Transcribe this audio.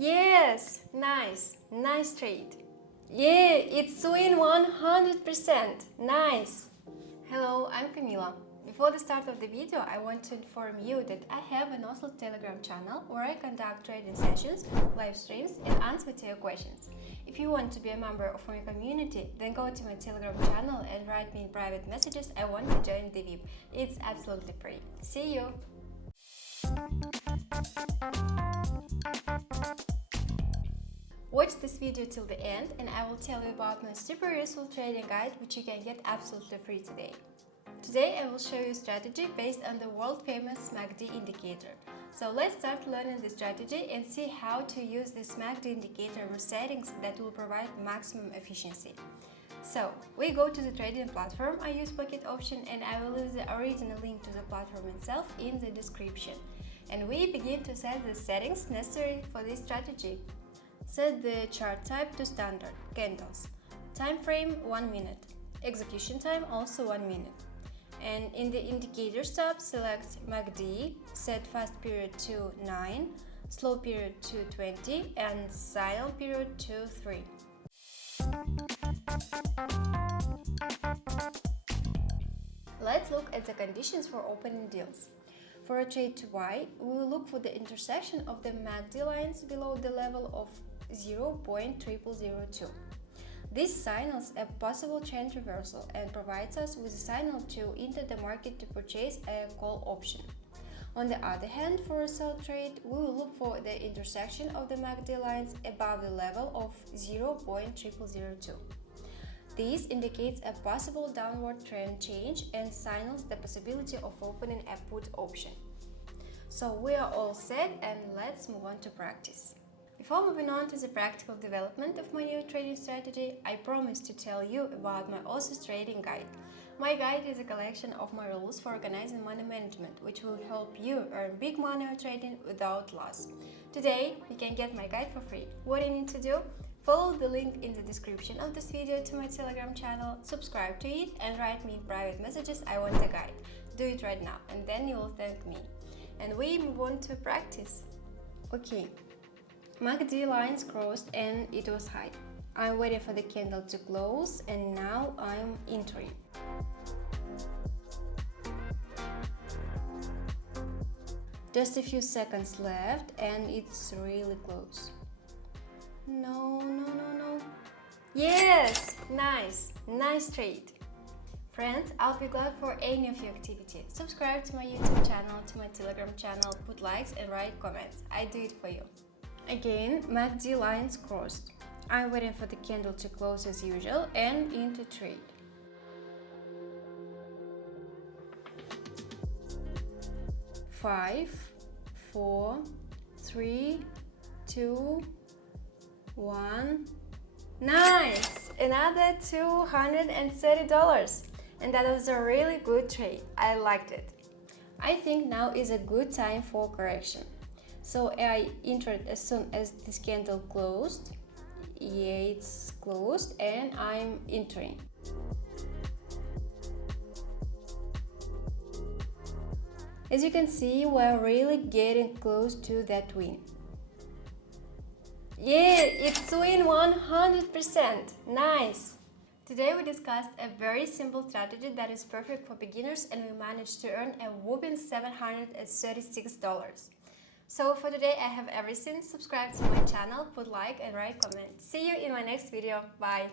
Yes, nice trade. Yeah, it's win 100%. Nice. Hello, I'm Camila. Before the start of the video, I want to inform you that I have an Oslo Telegram channel where I conduct trading sessions, live streams and answer to your questions. If you want to be a member of my community, then go to my Telegram channel and write me in private messages I want to join the VIP. It's absolutely free. See you! Watch this video till the end and I will tell you about my super useful trading guide which you can get absolutely free today. Today I will show you a strategy based on the world famous MACD indicator. So let's start learning the strategy and see how to use this MACD indicator with settings that will provide maximum efficiency. So we go to the trading platform, I use pocket option and I will leave the original link to the platform itself in the description. And we begin to set the settings necessary for this strategy. Set the chart type to standard, candles. Time frame 1 minute. Execution time also 1 minute. And in the indicators tab, select MACD, set fast period to 9, slow period to 20 and silent period to 3. Let's look at the conditions for opening deals. For a trade to buy, we will look for the intersection of the MACD lines below the level of 0.0002. This signals a possible trend reversal and provides us with a signal to enter the market to purchase a call option. On the other hand, for a sell trade, we will look for the intersection of the MACD lines above the level of 0.0002. This indicates a possible downward trend change and signals the possibility of opening a put option. So we are all set and let's move on to practice. Before moving on to the practical development of my new trading strategy, I promised to tell you about my awesome trading guide. My guide is a collection of my rules for organizing money management, which will help you earn big money on trading without loss. Today, you can get my guide for free. What you need to do? Follow the link in the description of this video to my Telegram channel, subscribe to it and write me in private messages I want a guide. Do it right now and then you will thank me. And we move on to practice. Okay. MACD lines crossed and it was high. I'm waiting for the candle to close and now I'm entering. Just a few seconds left and it's really close. No. Yes! Nice trade. Friends, I'll be glad for any of your activity. Subscribe to my YouTube channel, to my Telegram channel, put likes and write comments. I do it for you. Again, MACD lines crossed. I'm waiting for the candle to close as usual and into trade. Five, 4, 3, 2, 1. Nice! Another $230. And that was a really good trade. I liked it. I think now is a good time for correction. So I entered as soon as this candle closed. Yeah, it's closed and I'm entering. As you can see, we're really getting close to that win. Yeah, it's win 100%. Nice! Today we discussed a very simple strategy that is perfect for beginners and we managed to earn a whopping $736. So for today I have everything. Subscribe to my channel, put like and write comment. See you in my next video. Bye!